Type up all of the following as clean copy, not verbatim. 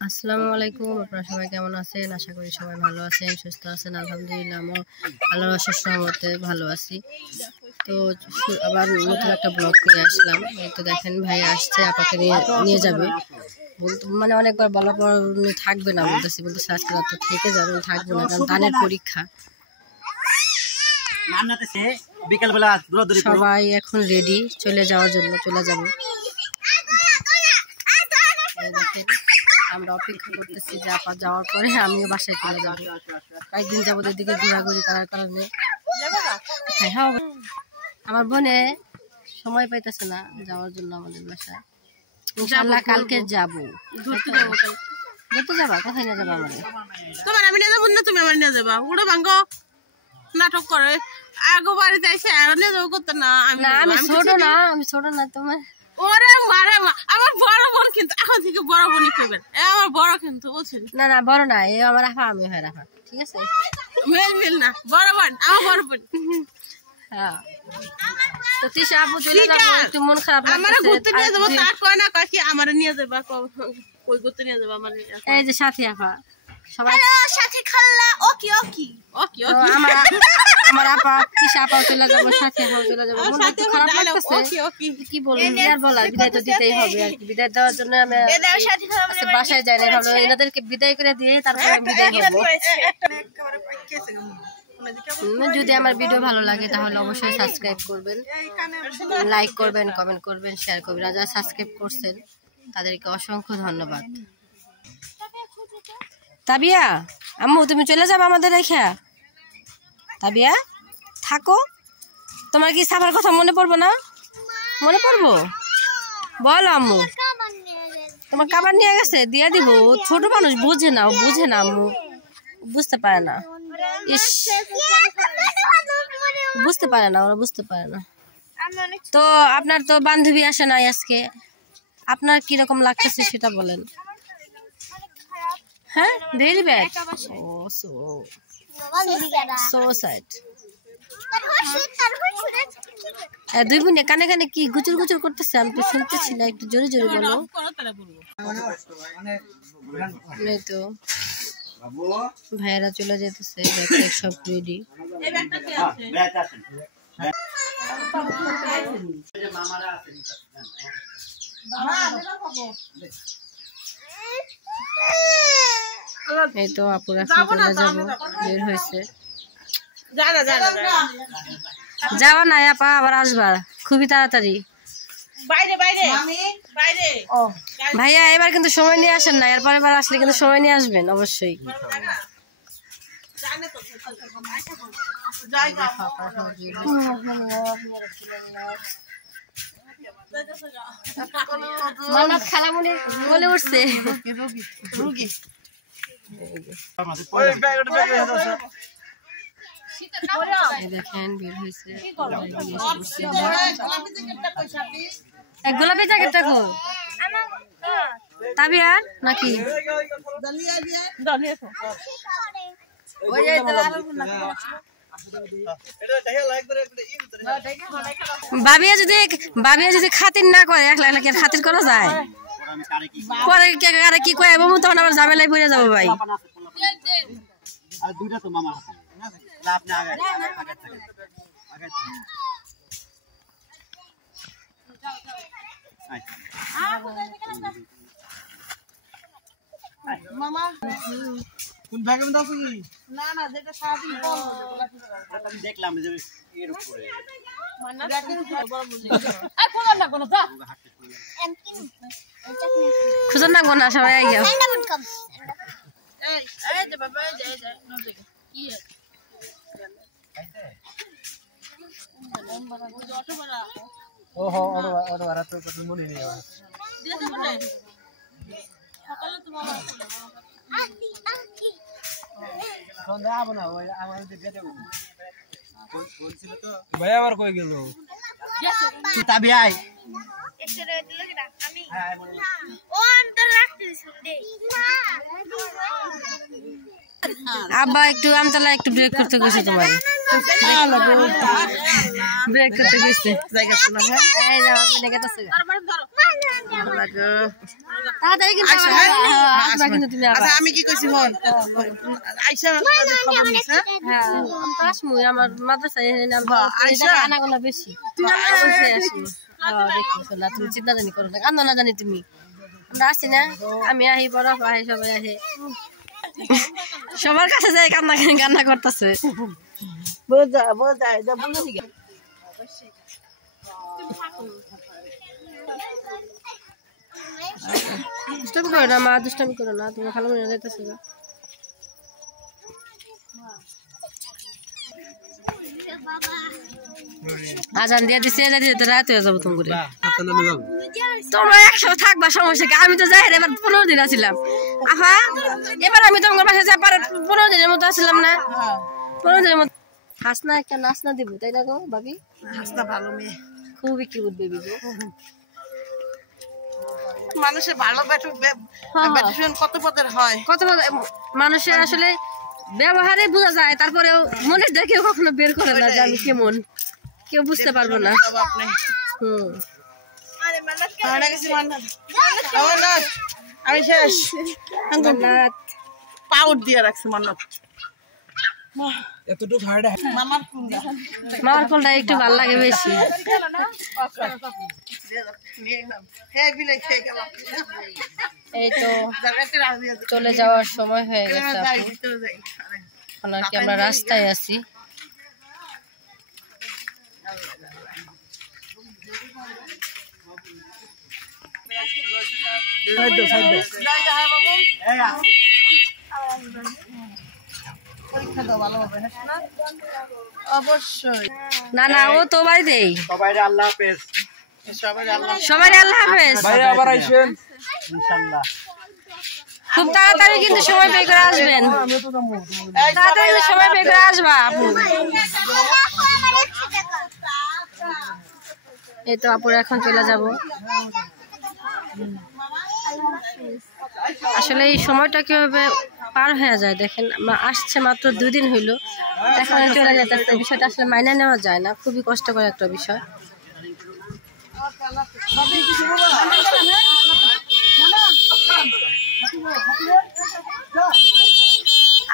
আসসালামু আলাইকুম, আপনারা সবাই কেমন আছেন? আশা করি সবাই ভালো আছেন, সুস্থ আছেন। আলহামদুলিল্লাহ, আমি আল্লাহর অশেষ রহমতে ভালো আছি। তো আবার নতুন একটা ব্লগ নিয়ে আসলাম। এই তো দেখেন, ভাই আসছে, আপাকে নিয়ে যাবে। মানে অনেকবার বলার পর উনি থাকবে না বলতেছি, আজকে রাত থেকে যাবে, থাকবে না, কারণ দানের পরীক্ষা। সবাই এখন রেডি চলে যাওয়ার জন্য, চলে যাব। আমরা অপেক্ষা করতেছি যে আপা যাওয়ার পরে আমিও বাসায় চলে যাবো। কয়েকদিন যাবো এদিকে ঘোরাঘুরি করার কারণে। হ্যাঁ, আমার বোনে সময় পাইতেছে না যাওয়ার জন্য আমাদের বাসায়। ইনশাআল্লাহ কালকে যাবো। ঘুরতে যাবা? কোথায় নিয়ে যাবা আমাদের? তোমার আমি নিয়ে যাবো না, তুমি আমার নিয়ে যাবা। উড়ো ভাঙ্গ নাটক করে আগো বাড়িতে এসে আর নিয়ে যাবো করতে না। আমি ছোট না তোমার। ওরে মারে আমার বড় বোন, কিন্তু এখন থেকে বড় বোনই করবেন। আমার বড় কিন্তু বুঝছেন? না বড় না, এ আমার রাফা, আমি হয় রাফা, ঠিক আছে? মিল না, বড় বোন, আমার বড় বোন। হ্যাঁ, তো তিশা আপু চলে যাবো, একটু মন খারাপ লাগছে। আমারে ঘুরতে নিয়ে যাবো, তার কয় না কয় কি আমারে নিয়ে যাবা, কই ঘুরতে নিয়ে যাবা আমারে? এই যে সাথী আপা, সবাই সাথী খাল্লা। ওকে আমার আপা তিশা আপাও চলে যাবো, সাথী আপাও চলে যাবো। মনটা একটু খারাপ লাগতেছে, কি বলবো, আর বলার বিদায় তো দিতেই হবে আর কি। বিদায় দেওয়ার জন্য আমি বাসায় যাই না, ভাবলাম এনাদেরকে বিদায় করে দিয়ে তারপরে আমি বিদায় হবো। যদি আমার ভিডিও ভালো লাগে তাহলে অবশ্যই সাবস্ক্রাইব করবেন, লাইক করবেন, কমেন্ট করবেন, শেয়ার করবেন। আর যারা সাবস্ক্রাইব করছেন তাদেরকে অসংখ্য ধন্যবাদ। তাবিয়া আম্মু, তুমি চলে যাবে আমাদের রেখা? তাবিয়া থাকো, তোমার কি সাফার কথা মনে পড়বো না? মনে পড়বো? বলো আম্মু, তোমার খাবার নিয়ে গেছে, দিয়ে দিব। ছোট মানুষ বুঝে না আম্মু, বুঝতে পারে না। বুঝতে পারে না, ওরা বুঝতে পারে না। তো আপনার তো বান্ধবী আসে নাই আজকে, আপনার কিরকম লাগতেছে সেটা বলেন। হ্যাঁ, ভেরি ব্যাড, সো স্যাড। দুই বোনে কানে কানে কি গুচুর করতেছে, আমি তো শুনতেছি না, একটু জোরে জোরে বলো। তো ভাইয়েরা চলে যেতেছে, সব রেডি। এই তো আপুরা চলে যাবো, বের হয়েছে। যাওয়া নাই আপা, আবার আসবা খুবই তাড়াতাড়ি। ভাইয়া এবার কিন্তু সময় নিয়ে আসেন না, এরপর এবার আসলে কিন্তু সময় নিয়ে আসবেন অবশ্যই। মানব খালামুনি বলে উঠছে। দেখেন বের হয়েছে, গোলাপি জ্যাকেটটা কো তাবিয়ার নাকি? ভাবিয়া যদি খাতির না করে, একলা একলা খাতির করা যায়? পরে কি কয় তখন আবার ঝামেলায় পড়ে যাবো ভাই। মামা কোন ব্যাগে মধ্যে আছে কি? না যেটা সারাদিন কম আমি দেখলাম যে এর উপরে খুঁজে না গোনা সবাই আইয়া। ভাই আবার কই গেল? আব্বা একটু আমতলা একটু ব্রেক করতে গেছে, তোমার ব্রেক করতে গেছে। তাড়াতাড়ি কিন্তু আসবা কিন্তু তুমি আবার। আচ্ছা আমি কি কইছি হন আইসা খবর নিছ হ্যাঁ আমি তো আসমুই আমার মাদ্রাসায় আইসা আনাগোনা বেশি অবশ্যই আসবো। দেখো না তুমি চিন্তা জানি করো না কান্দ না জানি তুমি আমরা আসি না আমি আহি বড় আহি সবাই আহে সবার কাছে যাই কান্না করতেছে বোঝা এটা বলে দিগা দুষ্টামি করো না মা দুষ্টামি করো না তুমি ভালো মনে যাইতেছো না আজান দিয়ে দিছে যাইতে রাত হয়ে যাবো তুমি করে তোমরা একসাথে থাকবা সমস্যা কি আমি তো যাই এবার 15 দিন আসছিলাম আফা এবার আমি তোমার বাসায় যাই 15 দিনের মতো আসছিলাম না 15 দিনের মতো হাসনা একটা নাচনা দিব তাই না গো ভাবি হাসনা ভালো মেয়ে খুবই কিউট বেবি গো মানুষের ভালো ব্যাটুশন কত পদের হয় কত মানুষের আসলে ব্যবহারে বোঝা যায় তারপরেও মনে দেখেও কখনো বের করে না যে আমি কেমন কেউ বুঝতে পারবো না আমি শেষ পাউড দিয়ে রাখছি মান্নাত এতটুকু হাড়া মামার কোলটা একটু ভালো লাগে বেশি এই তো চলে যাওয়ার সময় হয়ে গেছে এখন আর কি আমরা রাস্তায় আছি অবশ্যই না না ও তো বাড়িতেই সবাই আল্লাহ হাফেজ সবাই আল্লাহ হাফেজ আবার আইসেন ইনশাআল্লাহ খুব তাড়াতাড়ি কিন্তু সময় বের করে আসবেন তাড়াতাড়ি সময় বের করে আসবা আপু এই তো আপুর এখন চলে যাব আসলে এই সময়টা কিভাবে পার হয়ে যায় দেখেন আসছে মাত্র 2 দিন হইলো এখন চলে যেতে একটা বিষয়টা আসলে মাইনা নেওয়া যায় না খুবই কষ্টকর একটা বিষয়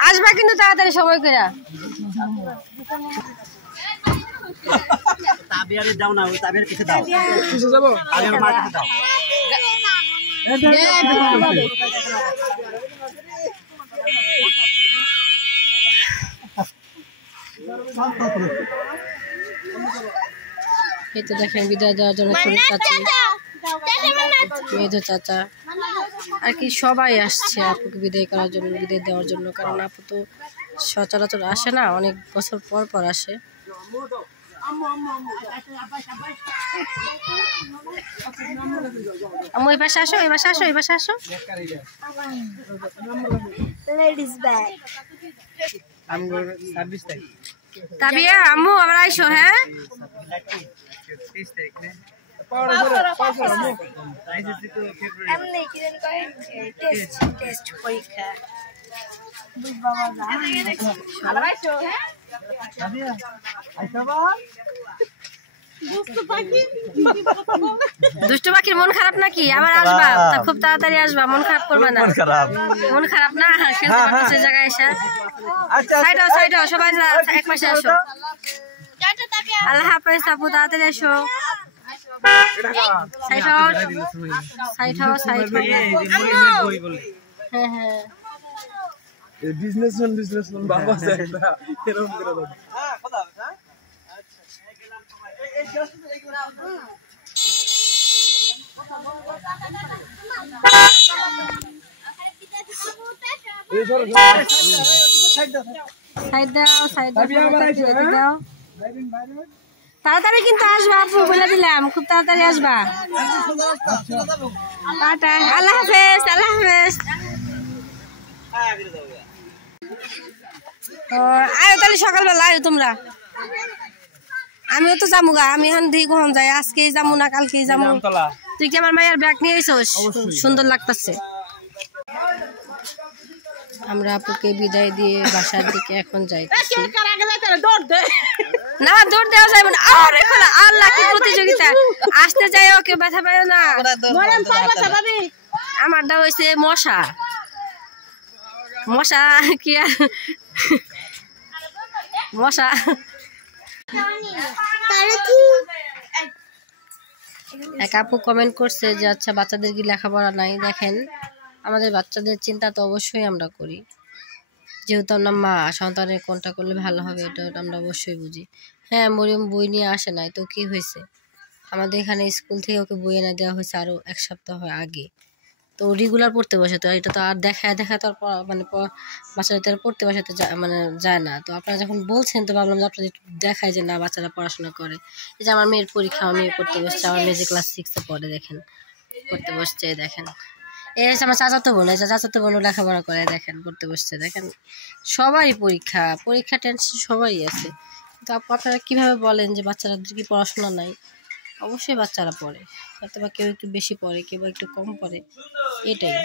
আসবা কিন্তু তাড়াতাড়ি সময় করে তাবিয়ারে দাও না ওই তাবিয়ার কিছু দাও কিছু যাব তাবিয়ার মার কিছু দাও এই তো দেখেন বিদায় দেওয়ার জন্য ছোট চাচি মেয়েদের চাচা আর কি সবাই আসছে আপুকে বিদায় করার জন্য বিদায় দেওয়ার জন্য কারণ আপু তো সচরাচর আসে না অনেক বছর পর পর আসে আম্মু এই পাশে আসো এই পাশে আসো এই পাশে আসো লেডিস ব্যাগ আমগো 26 তারিখ তাবিয়া আম্মু আবার আইসো হ্যাঁ 30 তারিখ না টেস্ট পরীক্ষা দুষ্টু পাখির মন খারাপ নাকি আবার আসবা খুব তাড়াতাড়ি আসবা মন খারাপ করবা না মন খারাপ না খেলতে পারতেছে জায়গায় এসে সাইড হও সবাই এক পাশে আসো আল্লাহ হাফেজ আপু তাড়াতাড়ি আসো সাইড হও হ্যাঁ হ্যাঁ বিজনেসম্যান বাবা একটা এরকম করে দাও তাড়াতাড়ি কিন্তু আসবা আপু বলে দিলাম খুব তাড়াতাড়ি আসবা টাটা আল্লাহ হাফেজ আল্লাহ হাফেজ আয়ো তাহলে সকালবেলা আয়ো তোমরা আমিও তো যাবো গা আমি এখন দিয়ে কখন যাই আজকেই যাবো না কালকেই যাবো তুই কি আমার মায়ের ব্যাগ নিয়ে এসোস সুন্দর লাগতেছে আমরা আপুকে বিদায় দিয়ে বাসার দিকে এখন যাইতেছি না দৌড় দেওয়া যাবে না আল্লাহ কি প্রতিযোগিতা আসতে যাই ওকে ব্যথা পায় না আমারটা হয়েছে মশা মশা কি আর মশা এক আপু কমেন্ট করছে যে আচ্ছা বাচ্চাদের কি লেখাপড়া নাই। দেখেন আমাদের বাচ্চাদের চিন্তা তো অবশ্যই আমরা করি, যেহেতু আমরা মা, সন্তানের কোনটা করলে ভালো হবে এটা আমরা অবশ্যই বুঝি। হ্যাঁ মরিয়ম বই নিয়ে আসে নাই তো কি হয়েছে, আমাদের এখানে স্কুল থেকে ওকে বই এনে দেওয়া হয়েছে আরও 1 সপ্তাহ আগে। তো রেগুলার পড়তে বসে, তো এটা তো আর দেখা তো আর মানে বাচ্চারা তো আর পড়তে বসাতে মানে যায় না। তো আপনারা যখন বলছেন তো ভাবলাম যে আপনাদের দেখায় যে না বাচ্চারা পড়াশোনা করে। এই যে আমার মেয়ের পরীক্ষা, আমার মেয়ে পড়তে বসছে, আমার মেয়ে যে ক্লাস 6-এ পড়ে, দেখেন পড়তে বসছে। দেখেন এই হচ্ছে আমার চাচাতো বোন, এই চাচাতো বোনও লেখাপড়া করে, দেখেন পড়তে বসছে। দেখেন সবারই পরীক্ষা টেনশন সবাই আছে, কিন্তু আপনারা কীভাবে বলেন যে বাচ্চাদের কি পড়াশোনা নাই? অবশ্যই বাচ্চারা পড়ে, হয়তো বা কেউ একটু বেশি পড়ে, কেউ একটু কম পড়ে, এটাই।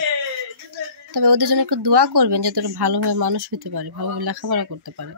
তবে ওদের জন্য একটু দোয়া করবেন যাতে ওরা ভালোভাবে মানুষ হতে পারে, ভালোভাবে লেখাপড়া করতে পারে।